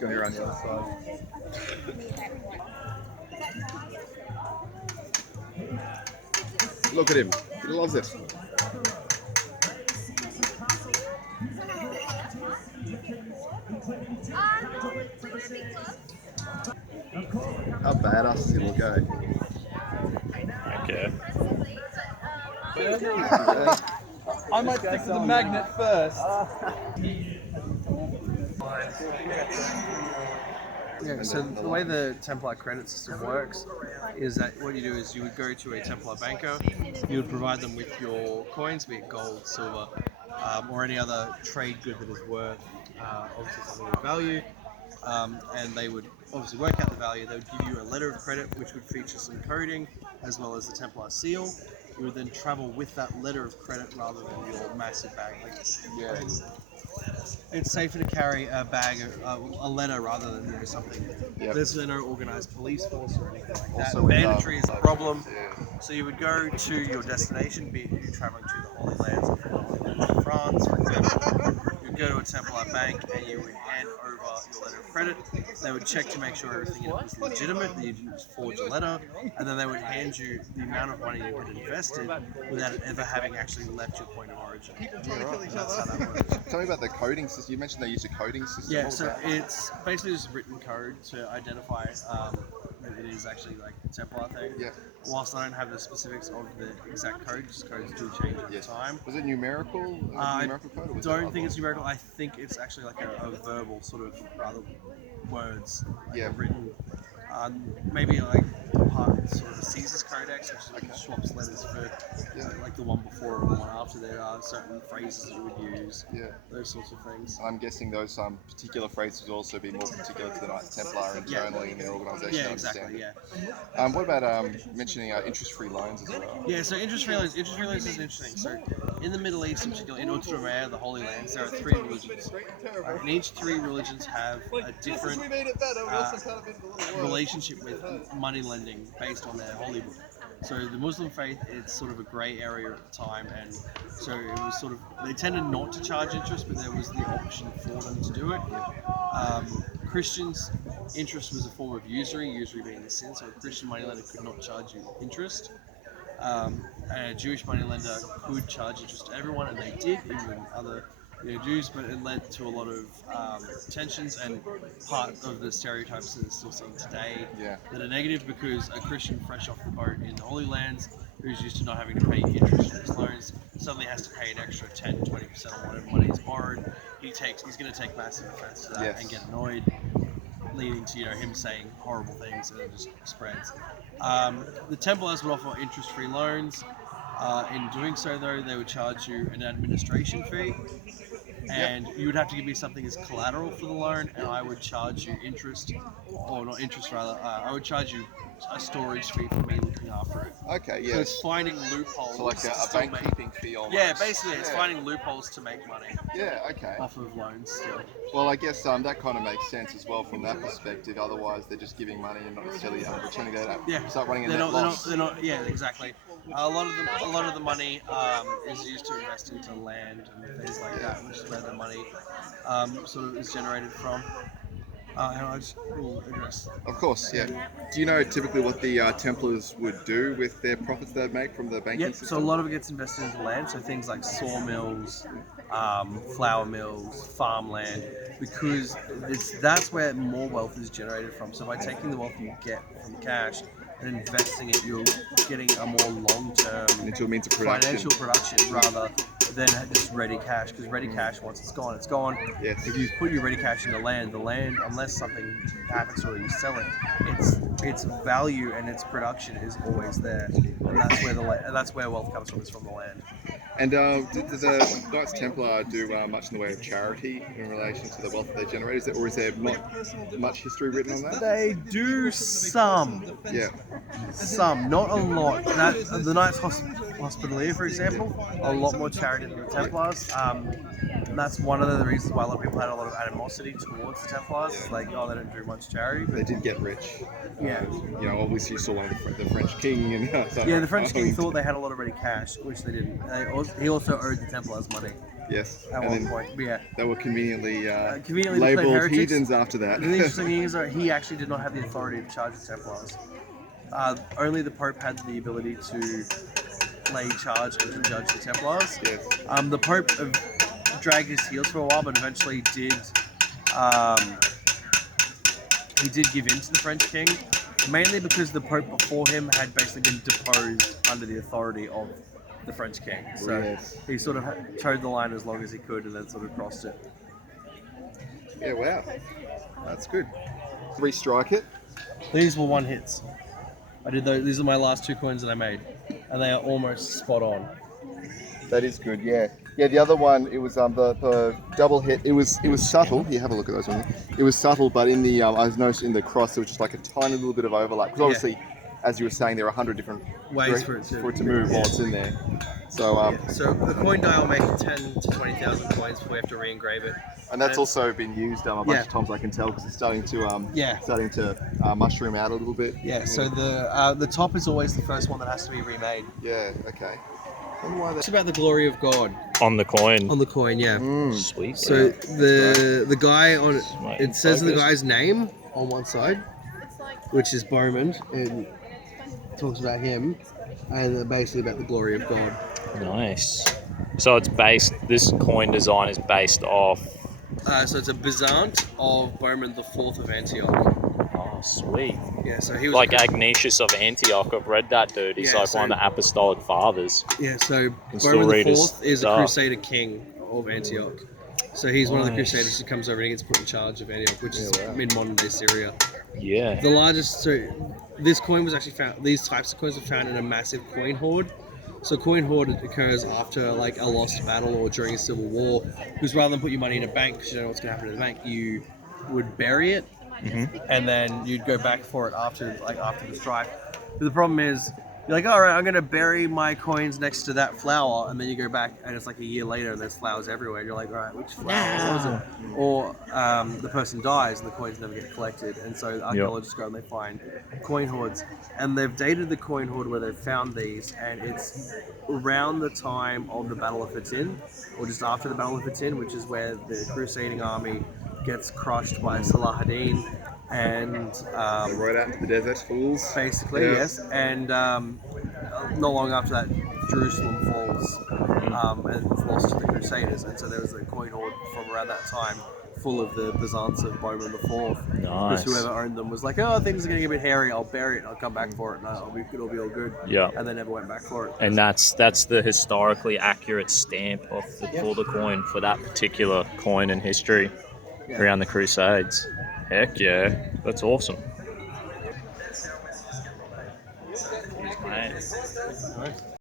It's going to be around the other side. Look at him. He loves it. How badass does he look, eh? Okay. I might stick to the magnet first. Yeah, so the way the Templar credit system works is that what you do is you would go to a Templar banker, you would provide them with your coins, be it gold, silver, or any other trade good that is worth obviously something of value, and they would obviously work out the value. They would give you a letter of credit which would feature some coding as well as the Templar seal. You would then travel with that letter of credit rather than your massive bag. It's safer to carry a bag, a letter, rather than something. Yep. There's no organised police force or anything like that. Also with, Banditry is a problem. Yeah. So you would go to your destination, be it you travelling to the Holy Lands, if you're travelling to France, for example. You'd go to a Templar bank and you would hand over your letter of credit. They would check to make sure everything in it was legitimate, that you didn't just forge a letter, and then they would hand you the amount of money you had invested without it ever having actually left your point of origin. That's how that works. Tell me about the coding system. You mentioned they use a coding system. Yeah, so it's basically just written code to identify that it is actually like a Templar thing. Yeah. Whilst I don't have the specifics of the exact code, just codes do change over time. Was it numerical? Numerical code? Or was Don't think it's numerical. I think it's actually like a verbal sort of rather words. Like written. Maybe like part sort of the Caesar's Codex, which is swaps letters for like the one before or the one after. There are certain phrases that you would use. Yeah. Those sorts of things. I'm guessing those particular phrases would also be more particular to the Knights Templar internally in their organisation. Yeah, exactly. Yeah. What about mentioning interest-free loans as well? Yeah, so interest-free loans is interesting. So in the Middle East, in particular, in Ultramar, the Holy Lands, there are 3 religions. And each 3 religions have a different relationship with money lending based on their holy book. So the Muslim faith, it's sort of a grey area at the time, and so it was sort of, they tended not to charge interest, but there was the option for them to do it. Christians, interest was a form of usury being the sin, so a Christian moneylender could not charge you interest. A Jewish moneylender could charge interest to everyone, and they did, even other Jews, but it led to a lot of tensions, and part of the stereotypes that are still seen today that are negative, because a Christian fresh off the boat in the Holy Lands who's used to not having to pay interest on his loans suddenly has to pay an extra 10-20% on whatever money he's borrowed. He's going to take massive offense to that and get annoyed, leading to him saying horrible things, and it just spreads. The Templars would offer interest-free loans. In doing so, though, they would charge you an administration fee, and you would have to give me something as collateral for the loan, and I would charge you interest, or not interest rather, I would charge you a storage fee for me looking after it. Okay, yeah. So it's finding loopholes. So like a bank keeping fee almost. Yeah, basically it's finding loopholes to make money. Yeah, okay. Off of loans still. Well, I guess that kind of makes sense as well from that perspective. Otherwise, they're just giving money and not necessarily returning that. Start running a net loss. They're not. Yeah, exactly. A lot of the money is used to invest into land and things like that, which is where the money sort of is generated from. And I just will address. Of course, yeah. Do you know typically what the Templars would do with their profits they'd make from the banking system? So a lot of it gets invested into land, so things like sawmills, flour mills, farmland, because that's where more wealth is generated from. So by taking the wealth you get from cash and investing it, you're getting a more long-term into a means of financial production rather than just ready cash, because ready cash, once it's gone, it's gone. Yes. If you put your ready cash in the land, unless something happens or you sell it, its value and its production is always there, and that's where wealth comes from, is from the land. And did the Knights Templar do much in the way of charity in relation to the wealth that they generate? Is there not much history written on that? They do some. Yeah. Some, not a lot. The Knights Hospitalier, for example, a lot more charity than the Templars. That's one of the reasons why a lot of people had a lot of animosity towards the Templars. It's like, they don't do much charity. But they did get rich. Yeah. Obviously you saw one of the French king and the French king thought they had a lot of ready cash, which they didn't. He also owed the Templars money. Yes. at And one then point. But yeah. they were conveniently, Conveniently declared labelled heretics. heathens after that. The interesting thing is that he actually did not have the authority to charge the Templars. Only the Pope had the ability to lay charge and to judge the Templars. Yes. The Pope dragged his heels for a while, but eventually he did give in to the French king, mainly because the Pope before him had basically been deposed under the authority of the French king. So Yes. he sort of towed the line as long as he could and then sort of crossed it. Yeah, wow. That's good. Restrike it. These were one hits. I did those. These are my last 2 coins that I made, and they are almost spot on. That is good, yeah. Yeah, the other one, it was the double hit. It was subtle. Here, have a look at those ones. It was subtle, but in the I was noticed in the cross, there was just like a tiny little bit of overlap. Because obviously, as you were saying, there are 100 different Ways for it to move while it's in there. So So a coin die will make 10 to 20,000 coins before we have to re-engrave it. and that's also been used a bunch Yeah. of times, I can tell, because it's starting to Yeah. mushroom out a little bit. Yeah. So the top is always the first one that has to be remade. Yeah. Okay. I wonder why It's about the glory of God On the coin. on the coin. Yeah. Sweet. So the guy on it, Right, it says the focus. guy's name on one side, which is Bowman, and talks about him, and basically about the glory of God. Nice. So it's based. This coin design is based off. So it's a Byzant of Bowman the Fourth of Antioch. Oh, sweet. Yeah. So he was Like Ignatius of Antioch. I've read that dude. He's Yeah, like so- one of the apostolic fathers. Yeah, so Can still Bowman the read his Fourth is a stuff. Crusader king of Antioch. So he's one of the Nice. Crusaders who comes over and he gets put in charge of Antioch, which is wow. in modern day Syria. Yeah. The largest, so this coin was actually found, these types of coins were found in a massive coin hoard. So coin hoard occurs after like a lost battle or during a civil war, because rather than put your money in a bank because you don't know what's going to happen to the bank, you would bury it and then you'd go back for it after the strike. But the problem is, you're like, all right, I'm going to bury my coins next to that flower, and then you go back and it's like a year later and there's flowers everywhere. And you're like, all right, which flower was it? Or the person dies and the coins never get collected. And so archaeologists go and they find coin hoards. And they've dated the coin hoard where they've found these, and it's around the time of the Battle of Hattin, or just after the Battle of Hattin, which is where the crusading army gets crushed by Salah ad-Din. And Right out into the desert, fools. basically, Yeah. yes. And not long after that, Jerusalem falls and it's lost to the Crusaders. And so there was a coin hoard from around that time full of the Byzants of Bowman the Fourth. Nice. Because whoever owned them was like, oh, things are getting a bit hairy. I'll bury it and I'll come back for it. And it'll be all good. Yeah. And they never went back for it. And that's the historically accurate stamp of for the coin for that particular coin in history around the Crusades. Heck yeah, that's awesome. Cheers, mate.